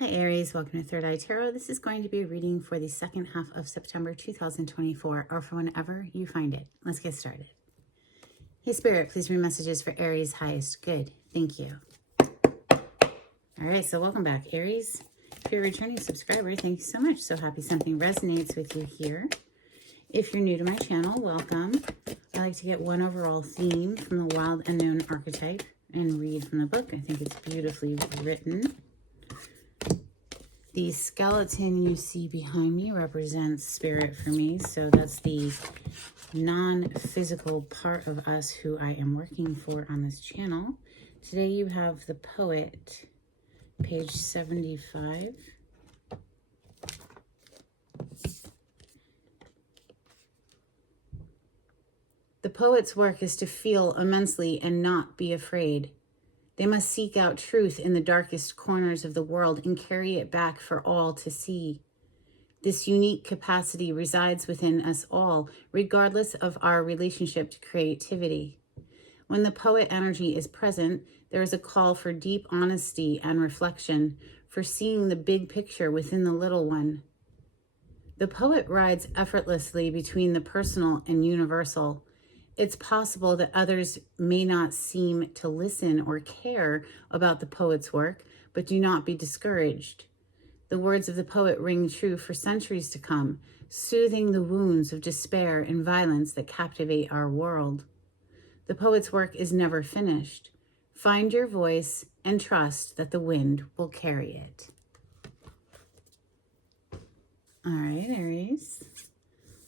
Hi Aries, welcome to Third Eye Tarot. This is going to be a reading for the second half of September 2024, or for whenever you find it. Let's get started. Hey Spirit, please read messages for Aries highest good. Thank you. All right, so welcome back, Aries. If you're a returning subscriber, thank you so much. So happy something resonates with you here. If you're new to my channel, welcome. I like to get one overall theme from the Wild Unknown archetype and read from the book. I think it's beautifully written. The skeleton you see behind me represents spirit for me. So that's the non-physical part of us who I am working for on this channel. Today you have the Poet, page 75. The poet's work is to feel immensely and not be afraid. They must seek out truth in the darkest corners of the world and carry it back for all to see. This unique capacity resides within us all, regardless of our relationship to creativity. When the poet energy is present, there is a call for deep honesty and reflection, for seeing the big picture within the little one. The poet rides effortlessly between the personal and universal. It's possible that others may not seem to listen or care about the poet's work, but do not be discouraged. The words of the poet ring true for centuries to come, soothing the wounds of despair and violence that captivate our world. The poet's work is never finished. Find your voice and trust that the wind will carry it. All right, Aries.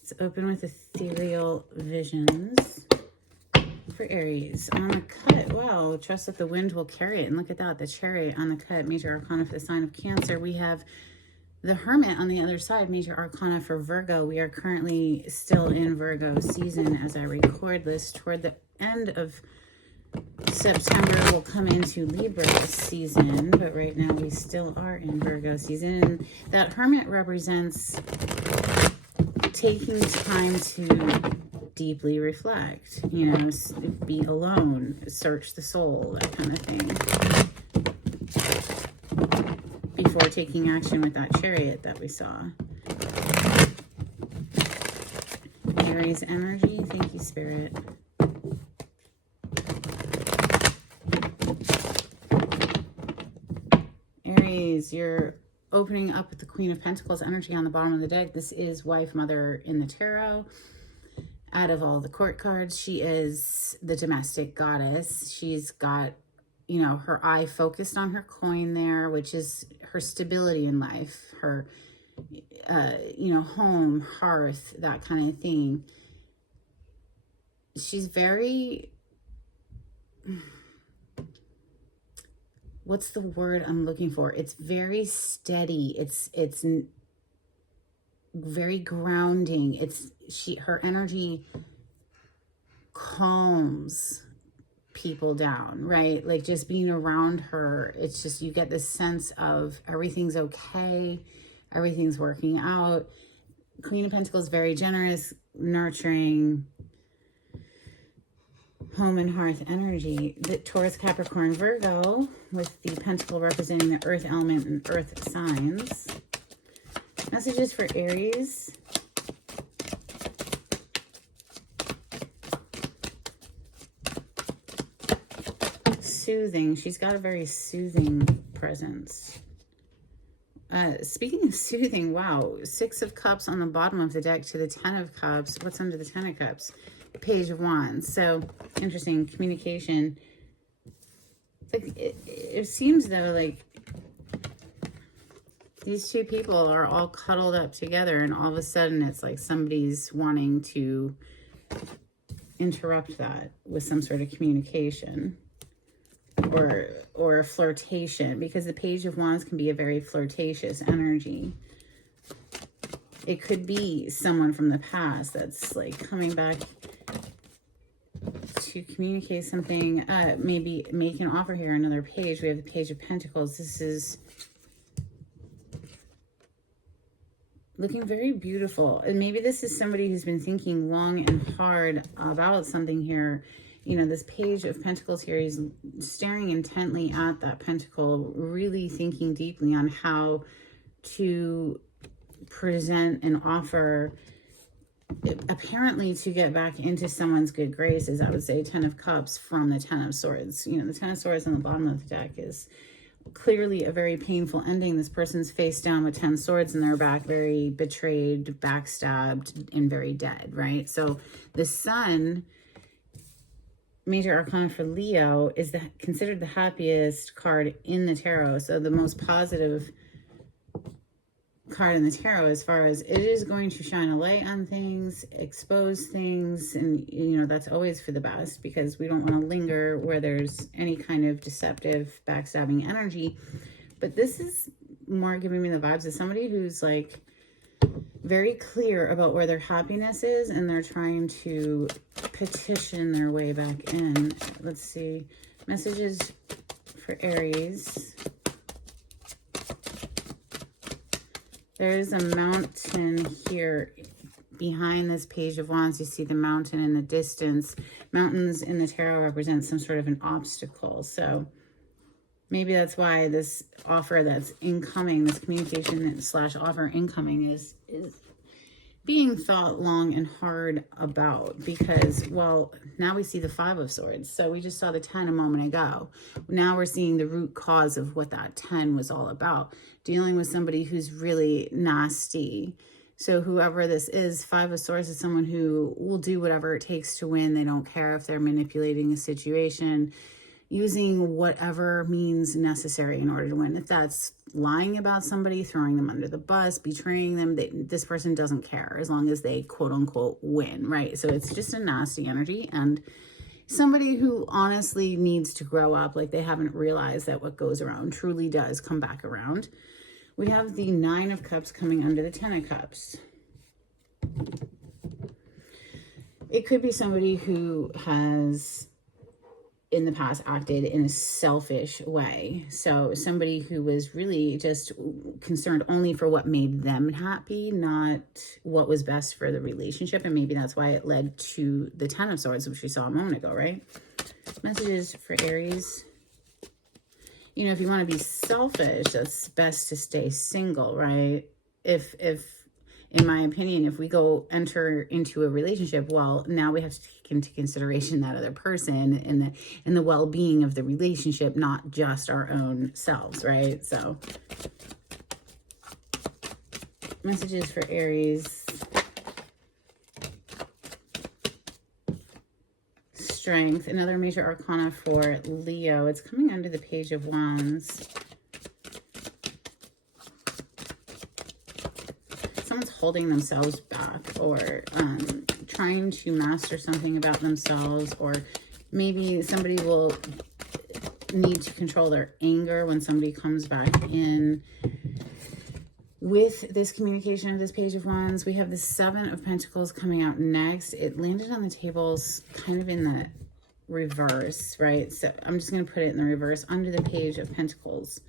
Let's open with ethereal visions for Aries. On the cut, wow, trust that the wind will carry it. And look at that, the Chariot on the cut, major arcana for the sign of Cancer. We have the Hermit on the other side, major arcana for Virgo. We are currently still in Virgo season as I record this. Toward the end of September, we'll come into Libra season, but right now we still are in Virgo season. And that Hermit represents taking time to deeply reflect, be alone, search the soul, that kind of thing, before taking action with that Chariot that we saw. Aries energy, thank you, Spirit. Aries, you're opening up with the Queen of Pentacles energy on the bottom of the deck. This is wife, mother in the tarot. Out of all the court cards, she is the domestic goddess. She's got, her eye focused on her coin there, which is her stability in life, her, home, hearth, that kind of thing. She's very, what's the word I'm looking for? It's very steady. It's very grounding. Her energy calms people down, right? Like just being around her, it's just, you get this sense of everything's okay, everything's working out. Queen of Pentacles, very generous, nurturing, home and hearth energy. The Taurus, Capricorn, Virgo, with the pentacle representing the earth element and earth signs. Messages for Aries. Soothing. She's got a very soothing presence. Speaking of soothing, wow. 6 of Cups on the bottom of the deck to the 10 of Cups. What's under the 10 of Cups? Page of Wands. So, interesting. Communication. It seems, though, like these two people are all cuddled up together, and all of a sudden it's like somebody's wanting to interrupt that with some sort of communication or a flirtation, because the Page of Wands can be a very flirtatious energy. It could be someone from the past that's like coming back to communicate something, maybe make an offer here. Another page, we have the Page of Pentacles. This is looking very beautiful. And maybe this is somebody who's been thinking long and hard about something here. You know, this Page of Pentacles here, he's staring intently at that pentacle, really thinking deeply on how to present and offer, apparently to get back into someone's good graces. I would say 10 of Cups from the 10 of Swords. You know, the 10 of Swords on the bottom of the deck is clearly a very painful ending. This person's face down with 10 swords in their back, very betrayed, backstabbed, and very dead, right? So the Sun, major arcana for Leo, is considered the happiest card in the tarot. So the most positive card in the tarot, as far as it is going to shine a light on things, expose things, and you know, that's always for the best, because we don't want to linger where there's any kind of deceptive, backstabbing energy. But this is more giving me the vibes of somebody who's like very clear about where their happiness is, and they're trying to petition their way back in. Let's see, messages for Aries. There's a mountain here behind this Page of Wands. You see the mountain in the distance. Mountains in the tarot represent some sort of an obstacle. So maybe that's why this offer that's incoming, this communication slash offer incoming is being thought long and hard about, because, well, now we see the 5 of Swords. So we just saw the 10 a moment ago. Now we're seeing the root cause of what that 10 was all about. Dealing with somebody who's really nasty. So whoever this is, 5 of Swords is someone who will do whatever it takes to win. They don't care if they're manipulating a situation, using whatever means necessary in order to win. If that's lying about somebody, throwing them under the bus, betraying them, this person doesn't care as long as they quote unquote win, right? So it's just a nasty energy, and somebody who honestly needs to grow up. Like, they haven't realized that what goes around truly does come back around. We have the 9 of Cups coming under the 10 of Cups. It could be somebody who has in the past acted in a selfish way. So somebody who was really just concerned only for what made them happy, not what was best for the relationship. And maybe that's why it led to the 10 of Swords, which we saw a moment ago, right? Messages for Aries. You know, if you want to be selfish, that's best to stay single, right? If in my opinion, if we go enter into a relationship, well, now we have to take into consideration that other person and the well-being of the relationship, not just our own selves, right? So messages for Aries. Strength, another major arcana for Leo. It's coming under the Page of Wands. Someone's holding themselves back, or trying to master something about themselves, or maybe somebody will need to control their anger when somebody comes back in. With this communication of this Page of Wands, we have the 7 of Pentacles coming out next. It landed on the tables kind of in the reverse, right? So I'm just going to put it in the reverse under the Page of Pentacles.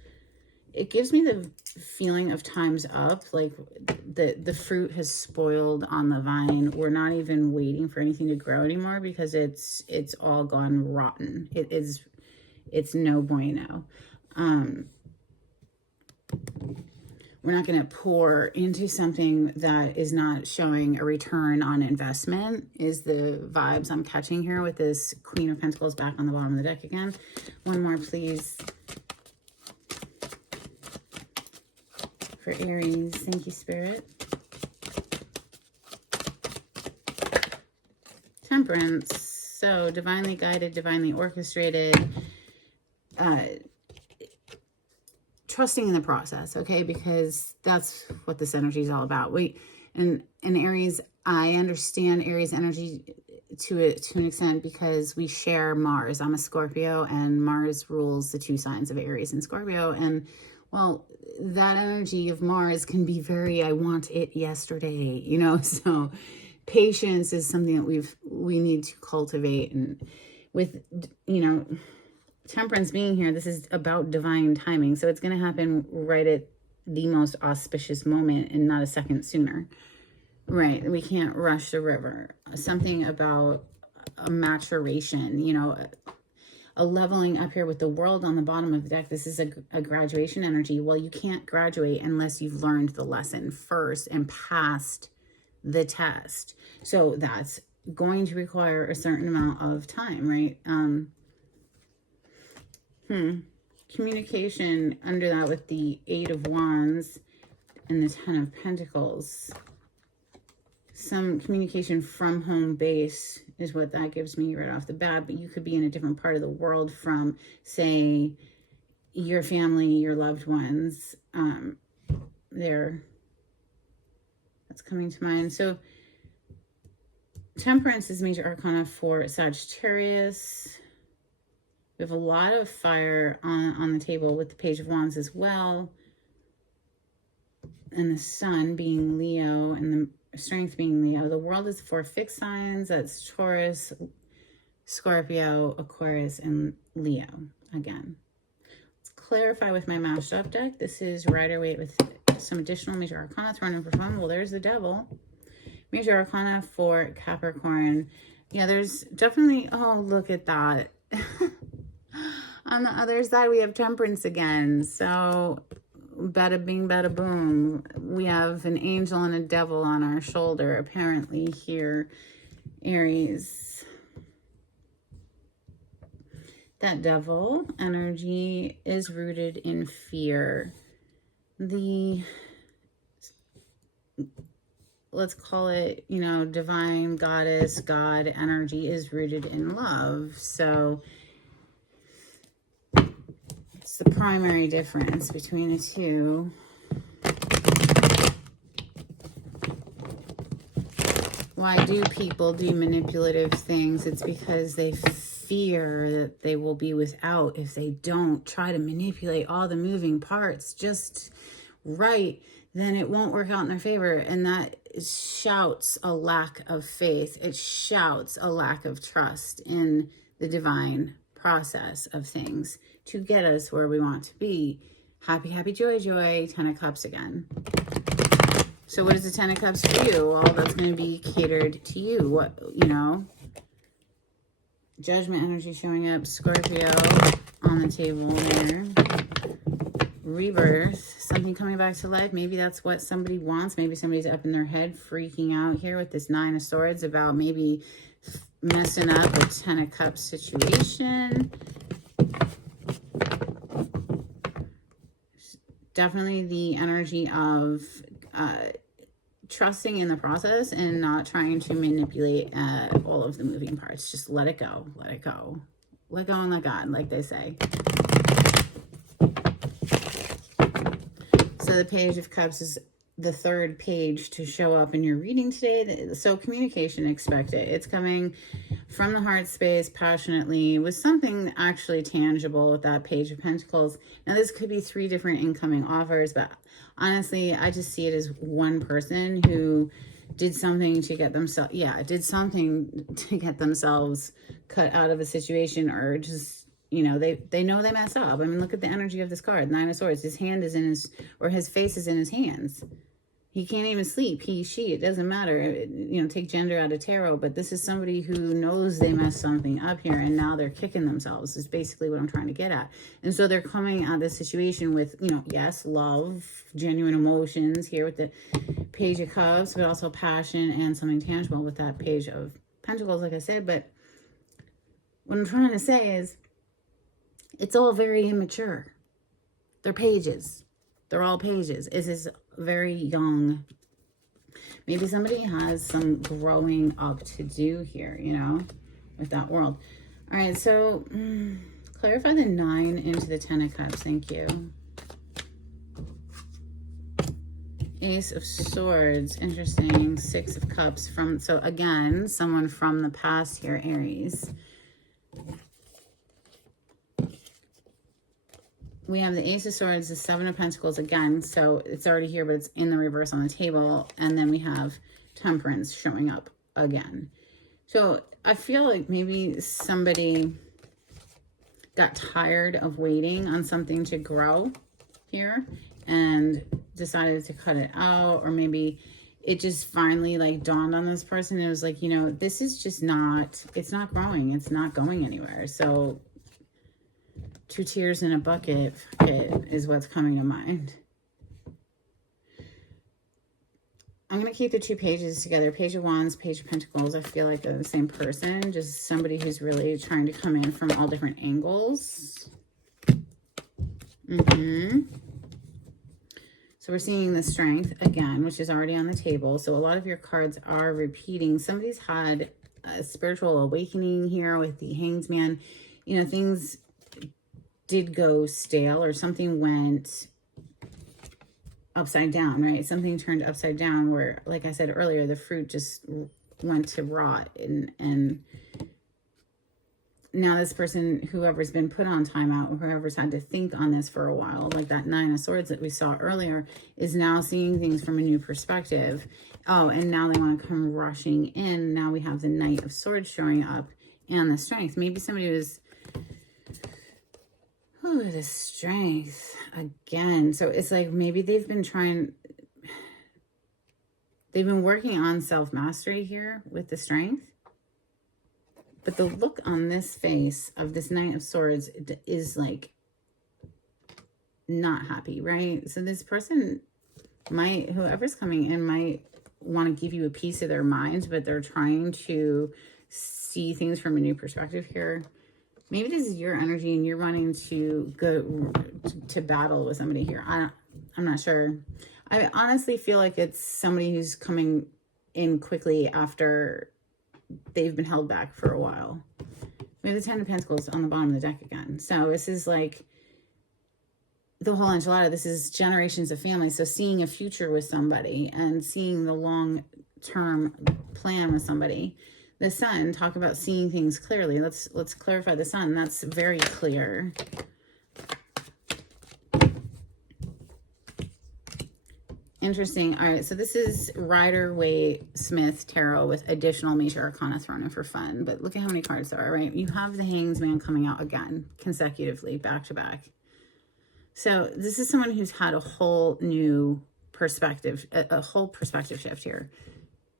It gives me the feeling of time's up, like the fruit has spoiled on the vine. We're not even waiting for anything to grow anymore, because it's all gone rotten. It's no bueno. We're not going to pour into something that is not showing a return on investment, is the vibes I'm catching here with this Queen of Pentacles back on the bottom of the deck again. One more, please. For Aries, thank you, Spirit. Temperance. So divinely guided, divinely orchestrated. Trusting in the process, okay? Because that's what this energy is all about. And Aries, I understand Aries energy to an extent, because we share Mars. I'm a Scorpio, and Mars rules the 2 signs of Aries and Scorpio. And, well, that energy of Mars can be very, I want it yesterday, you know? So patience is something that we need to cultivate. And with, you know, Temperance being here, this is about divine timing. So it's going to happen right at the most auspicious moment and not a second sooner. Right. We can't rush the river. Something about a maturation, you know, a leveling up here with the World on the bottom of the deck. This is a graduation energy. Well, you can't graduate unless you've learned the lesson first and passed the test. So that's going to require a certain amount of time, right? Communication under that with the Eight of Wands and the Ten of Pentacles. Some communication from home base is what that gives me right off the bat, but you could be in a different part of the world from, say, your family, your loved ones. That's coming to mind. So Temperance is major arcana for Sagittarius. We have a lot of fire on the table with the Page of Wands as well. And the Sun being Leo and the Strength being Leo. The World is for fixed signs. That's Taurus, Scorpio, Aquarius, and Leo again. Let's clarify with my mashed up deck. This is Rider-Waite with some additional major arcana thrown in for fun. Well, there's the Devil. Major arcana for Capricorn. Yeah, there's definitely, oh, look at that. On the other side, we have Temperance again. So, bada bing, bada boom. We have an angel and a devil on our shoulder, apparently, here, Aries. That devil energy is rooted in fear. The, let's call it, you know, divine goddess, God energy is rooted in love. So it's the primary difference between the two. Why do people do manipulative things? It's because they fear that they will be without if they don't try to manipulate all the moving parts just right. Then it won't work out in their favor. And that shouts a lack of faith. It shouts a lack of trust in the divine process of things to get us where we want to be. Happy, happy, joy, joy. 10 of Cups again. So what is the 10 of Cups for you? Well, that's going to be catered to you. What, you know, Judgment energy showing up. Scorpio on the table there. Rebirth, something coming back to life. Maybe that's what somebody wants. Maybe somebody's up in their head freaking out here with this 9 of Swords about maybe messing up a 10 of Cups situation. Definitely the energy of trusting in the process and not trying to manipulate all of the moving parts. Just let it go. Let it go. Let go and let God, like they say. So the Page of Cups is the third page to show up in your reading today. So communication, expect it. It's coming from the heart space, passionately, with something actually tangible with that Page of Pentacles. Now, this could be 3 different incoming offers, but honestly, I just see it as one person who did something to get themselves, did something to get themselves cut out of a situation, or just, you know, they know they messed up. I mean, look at the energy of this card, 9 of Swords. His hand is in his, or his face is in his hands. He can't even sleep. He, she, it doesn't matter. You know, take gender out of tarot, but this is somebody who knows they messed something up here, and now they're kicking themselves, is basically what I'm trying to get at. And so they're coming at this situation with, you know, yes, love, genuine emotions here with the Page of Cups, but also passion and something tangible with that Page of Pentacles, like I said. But what I'm trying to say is, it's all very immature. They're pages. They're all pages. This is very young. Maybe somebody has some growing up to do here, you know, with that world. All right, so clarify the 9 into the 10 of Cups. Thank you. Ace of Swords. Interesting. 6 of Cups. So again, someone from the past here, Aries. We have the Ace of Swords, the 7 of Pentacles again. So it's already here, but it's in the reverse on the table. And then we have Temperance showing up again. So I feel like maybe somebody got tired of waiting on something to grow here and decided to cut it out. Or maybe it just finally like dawned on this person. It was like, you know, this is just not, it's not growing. It's not going anywhere. So 2 tears in a bucket, fuck it, is what's coming to mind. I'm going to keep the 2 pages together. Page of Wands, Page of Pentacles. I feel like they're the same person. Just somebody who's really trying to come in from all different angles. So we're seeing the Strength again, which is already on the table. So a lot of your cards are repeating. Somebody's had a spiritual awakening here with the Hanged Man. You know, things did go stale, or something went upside down, right? Something turned upside down where, like I said earlier, the fruit just went to rot. And now this person, whoever's been put on timeout, whoever's had to think on this for a while, like that 9 of Swords that we saw earlier, is now seeing things from a new perspective. Oh, and now they want to come rushing in. Now we have the Knight of Swords showing up and the Strength. Maybe somebody was... Oh, the Strength again. So it's like maybe they've been working on self-mastery here with the Strength. But the look on this face of this Knight of Swords is like not happy, right? So this person might, whoever's coming in, might want to give you a piece of their mind, but they're trying to see things from a new perspective here. Maybe this is your energy and you're wanting to go to battle with somebody here. I'm not sure. I honestly feel like it's somebody who's coming in quickly after they've been held back for a while. We have the 10 of Pentacles on the bottom of the deck again. So this is like the whole enchilada. This is generations of family. So seeing a future with somebody and seeing the long-term plan with somebody. The Sun, talk about seeing things clearly. Let's clarify the Sun. That's very clear. Interesting. All right, so this is Rider-Waite-Smith Tarot with additional Major Arcana thrown in for fun. But look at how many cards there are, right? You have the Hanged Man coming out again, consecutively, back to back. So this is someone who's had a whole new perspective, a whole perspective shift here.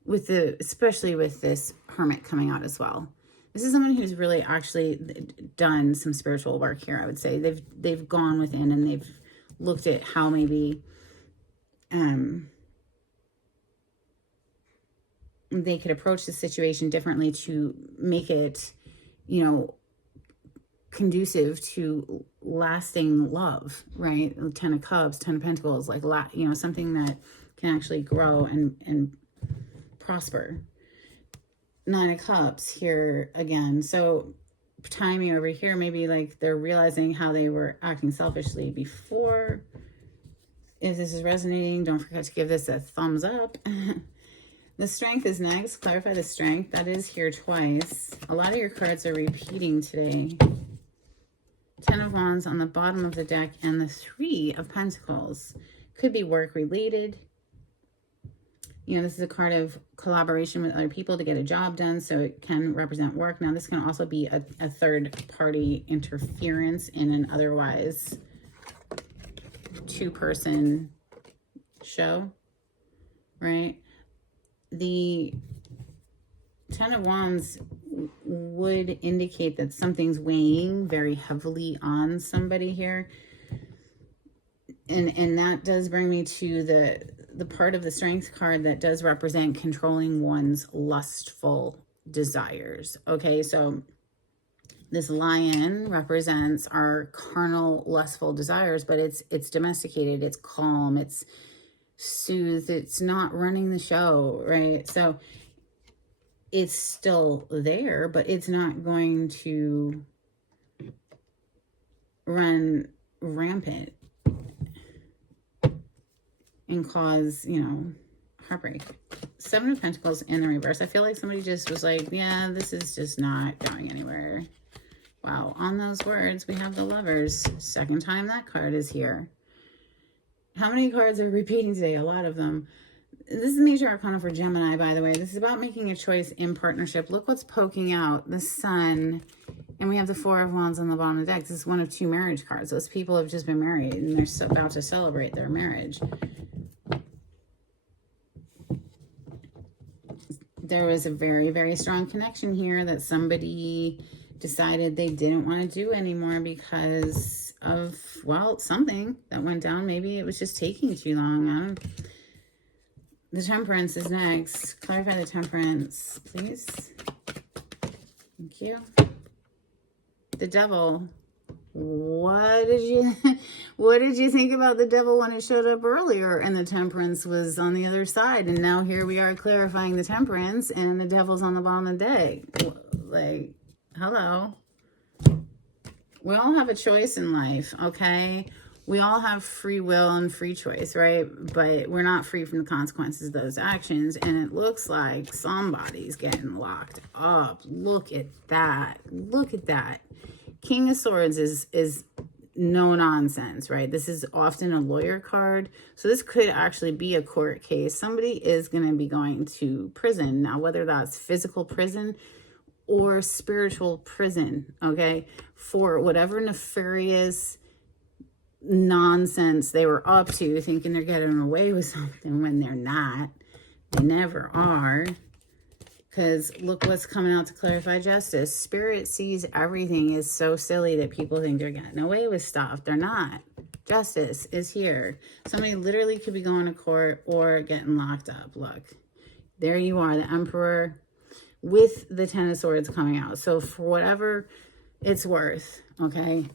Especially with this Hermit coming out as well. This is someone who's really actually done some spiritual work here, I would say. They've gone within and they've looked at how maybe they could approach the situation differently to make it, you know, conducive to lasting love, right? 10 of Cups, 10 of Pentacles, like, you know, something that can actually grow and prosper. 9 of Cups here again. So timing over here, maybe like they're realizing how they were acting selfishly before. If this is resonating, don't forget to give this a thumbs up. The Strength is next. Clarify the Strength. That is here twice. A lot of your cards are repeating today. 10 of Wands on the bottom of the deck and the 3 of Pentacles. Could be work related. You know, this is a card of collaboration with other people to get a job done, so it can represent work. Now, this can also be a third-party interference in an otherwise two-person show, right? The 10 of Wands would indicate that something's weighing very heavily on somebody here. And that does bring me to the part of the Strength card that does represent controlling one's lustful desires. Okay, so this lion represents our carnal lustful desires, but it's domesticated, it's calm, it's soothed, it's not running the show, right? So it's still there, but it's not going to run rampant and cause, you know, heartbreak. 7 of Pentacles in the reverse. I feel like somebody just was like, yeah, this is just not going anywhere. Wow. On those words, we have the Lovers. Second time that card is here. How many cards are repeating today? A lot of them. This is Major Arcana for Gemini, by the way. This is about making a choice in partnership. Look what's poking out. The Sun. And we have the 4 of Wands on the bottom of the deck. This is one of 2 marriage cards. Those people have just been married and they're about to celebrate their marriage. there was a very, very strong connection here that somebody decided they didn't want to do anymore because of, well, something that went down. Maybe it was just taking too long. The Temperance is next. Clarify the Temperance, please. Thank you. The Devil. What did you think about the Devil when it showed up earlier and the Temperance was on the other side, and now here we are clarifying the Temperance and the Devil's on the bottom of the deck? Like, hello. We all have a choice in life, okay? We all have free will and free choice, right? But we're not free from the consequences of those actions, and it looks like somebody's getting locked up. Look at that. Look at that. King of Swords is no nonsense, right? This is often a lawyer card. So this could actually be a court case. Somebody is going to be going to prison. Now, whether that's physical prison or spiritual prison, okay, for whatever nefarious nonsense they were up to, thinking they're getting away with something when they're not. They never are. Because look what's coming out to clarify justice. Spirit sees everything is so silly that people think they're getting away with stuff. They're not. Justice is here. Somebody literally could be going to court or getting locked up. Look, there you are, the Emperor with the Ten of Swords coming out. So for whatever it's worth, okay,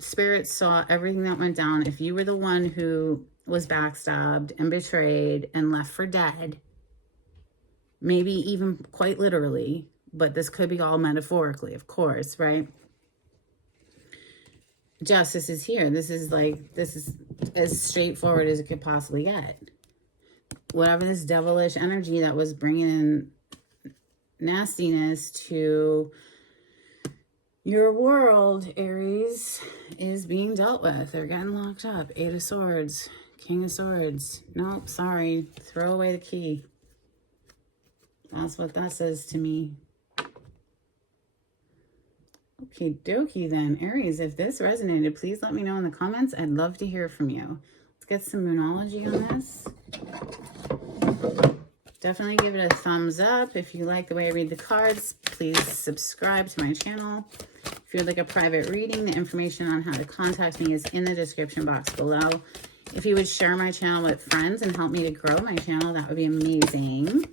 Spirit saw everything that went down. If you were the one who was backstabbed and betrayed and left for dead, maybe even quite literally, but this could be all metaphorically, of course, right? Justice is here. This is as straightforward as it could possibly get. Whatever this devilish energy that was bringing in nastiness to your world, Aries, is being dealt with. They're getting locked up. Eight of Swords, King of Swords. Nope, sorry. Throw away the key. That's what that says to me. Okay, dokie then. Aries, if this resonated, please let me know in the comments. I'd love to hear from you. Let's get some Moonology on this. Definitely give it a thumbs up. If you like the way I read the cards, please subscribe to my channel. If you'd like a private reading, the information on how to contact me is in the description box below. If you would share my channel with friends and help me to grow my channel, that would be amazing.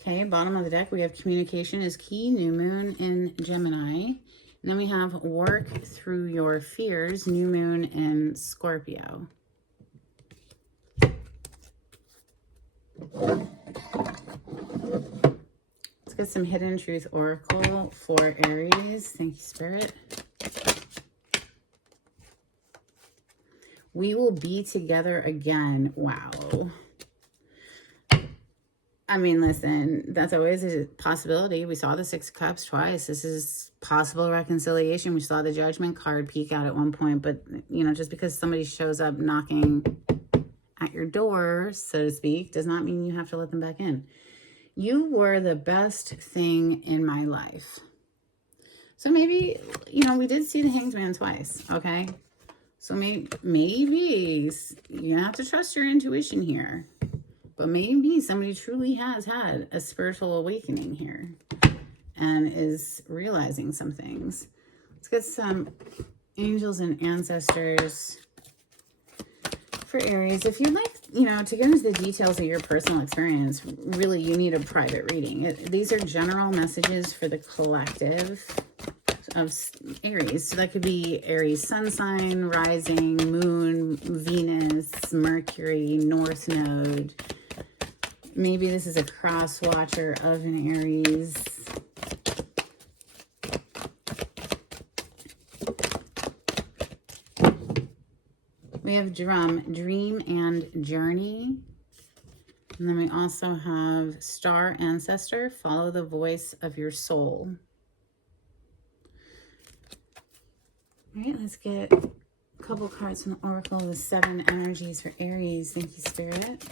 Okay, bottom of the deck, we have communication is key, new moon in Gemini. And then we have work through your fears, new moon in Scorpio. Let's get some hidden truth oracle for Aries. Thank you, Spirit. We will be together again. Wow. I mean, listen, that's always a possibility. We saw the Six of Cups twice. This is possible reconciliation. We saw the Judgment card peek out at one point. But, you know, just because somebody shows up knocking at your door, so to speak, does not mean you have to let them back in. You were the best thing in my life. So maybe, you know, we did see the Hanged Man twice, okay? So maybe you have to trust your intuition here. But maybe somebody truly has had a spiritual awakening here and is realizing some things. Let's get some angels and ancestors for Aries. If you'd like, you know, to get into the details of your personal experience, really you need a private reading. These are general messages for the collective of Aries. So that could be Aries sun sign, rising, moon, Venus, Mercury, North Node. Maybe this is a cross watcher of an Aries. We have dream and journey. And then we also have star ancestor, follow the voice of your soul. All right, let's get a couple cards from the Oracle, the 7 energies for Aries. Thank you, Spirit.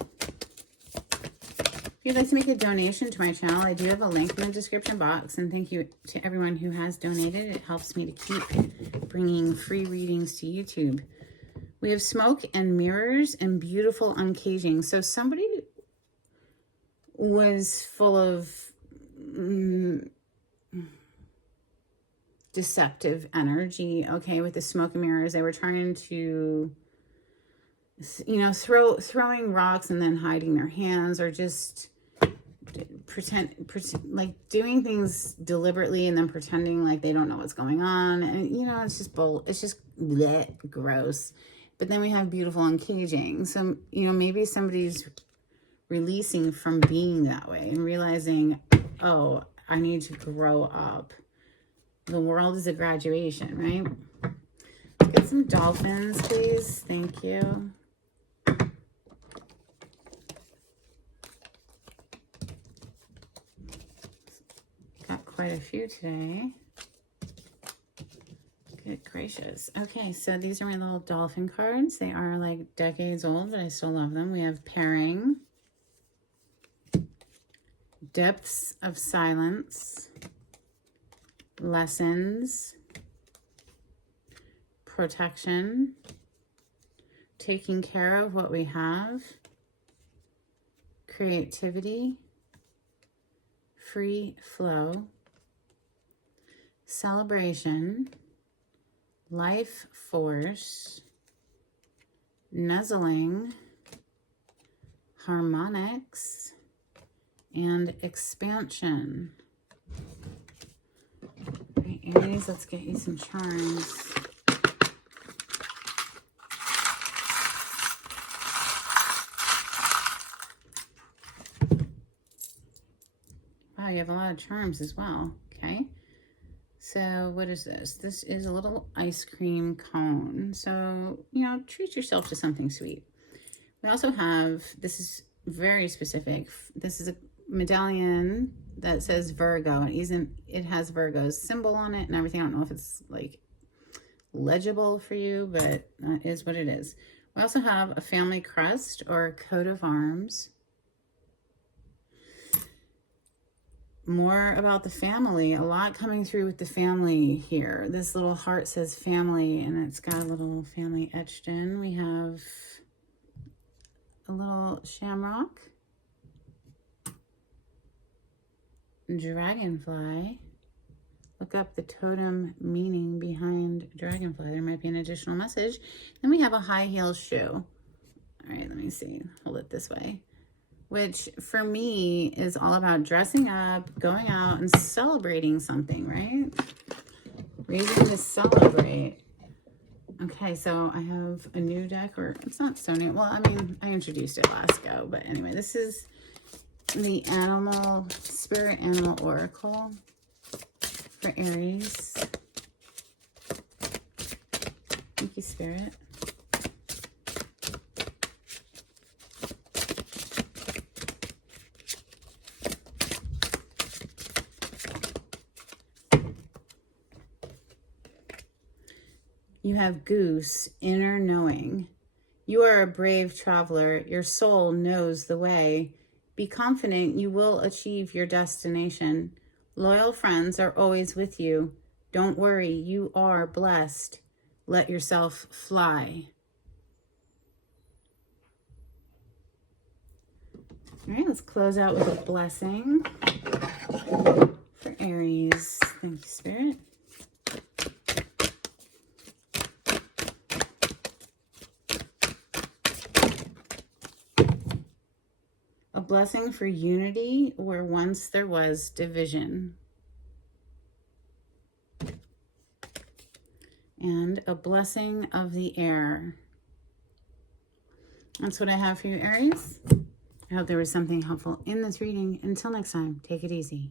If you'd like to make a donation to my channel, I do have a link in the description box. And thank you to everyone who has donated. It helps me to keep bringing free readings to YouTube. We have smoke and mirrors and beautiful uncaging. So somebody was full of deceptive energy. Okay, with the smoke and mirrors, they were trying to, you know, throwing rocks and then hiding their hands, or just pretend like doing things deliberately and then pretending like they don't know what's going on. And you know, it's just bleh, gross. But then we have beautiful and caging. So, you know, maybe somebody's releasing from being that way and realizing, oh, I need to grow up. The world is a graduation, right? Let's get some dolphins, please. Thank you. Got quite a few today. Good gracious. Okay, so these are my little dolphin cards. They are like decades old, but I still love them. We have pairing, depths of silence, lessons, protection, taking care of what we have, creativity, free flow, celebration, life force, nuzzling, harmonics, and expansion. All right, Aries, let's get you some charms. Wow, you have a lot of charms as well. Okay. So what is this? This is a little ice cream cone. So, you know, treat yourself to something sweet. We also have, this is very specific. This is a medallion that says Virgo. It has Virgo's symbol on it and everything. I don't know if it's like legible for you, but that is what it is. We also have a family crest or a coat of arms. More about the family, a lot coming through with the family here. This little heart says family, and it's got a little family etched in. We have a little shamrock, dragonfly. Look up the totem meaning behind dragonfly. There might be an additional message. Then we have a high heel shoe. All right, let me see. Hold it this way. Which for me is all about dressing up, going out and celebrating something, right? Reason to celebrate. Okay, so I have a new deck, or it's not so new. Well, I mean, I introduced it last go, but anyway, this is the Spirit Animal Oracle for Aries. Thank you, Spirit. You have Goose, inner knowing. You are a brave traveler. Your soul knows the way. Be confident you will achieve your destination. Loyal friends are always with you. Don't worry, you are blessed. Let yourself fly. All right, let's close out with a blessing for Aries. Thank you, Spirit. A blessing for unity where once there was division. And a blessing of the air. That's what I have for you, Aries. I hope there was something helpful in this reading. Until next time, take it easy.